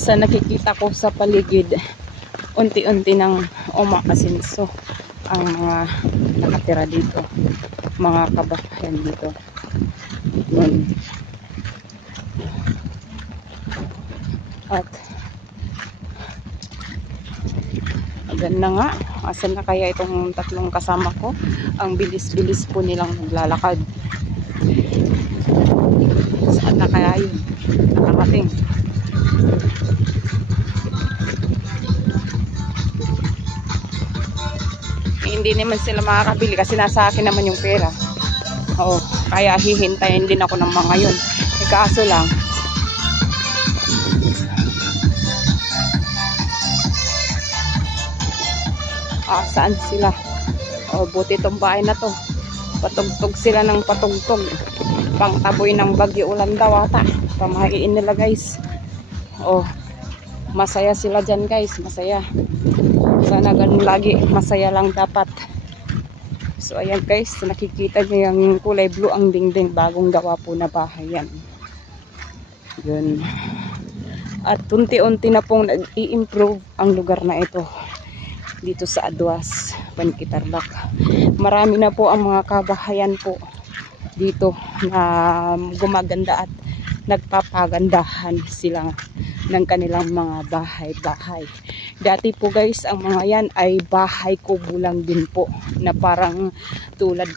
sa nakikita ko sa paligid, unti-unti nang umaasenso ang mga nakatira dito, mga kabahayan dito. Yun. At agan na nga, asan na kaya itong tatlong kasama ko? Ang bilis-bilis po nilang naglalakad. Saan na kaya yun nakarating? Hindi naman sila makakabili kasi nasa akin naman yung pera. Oo, kaya hihintayin din ako ng mga yun. Kaso lang, saan sila? Buti itong bahay na to, patugtog sila ng patugtog, pang taboy ng bagyo ulan daw ata, pamahiin nila guys. Masaya sila dyan guys, masaya. Sana ganun lagi, masaya lang dapat. So ayan guys, nakikita nyo yung kulay blue ang dingding, bagong gawa po na bahay yan. Yun. At unti-unti na pong nag-i-improve ang lugar na ito dito sa Aduas, Panquitarlac. Marami na po ang mga kabahayan po dito na gumaganda at nagpapagandahan sila ng kanilang mga bahay-bahay. Dati po guys, ang mga yan ay bahay kubo lang din po, na parang tulad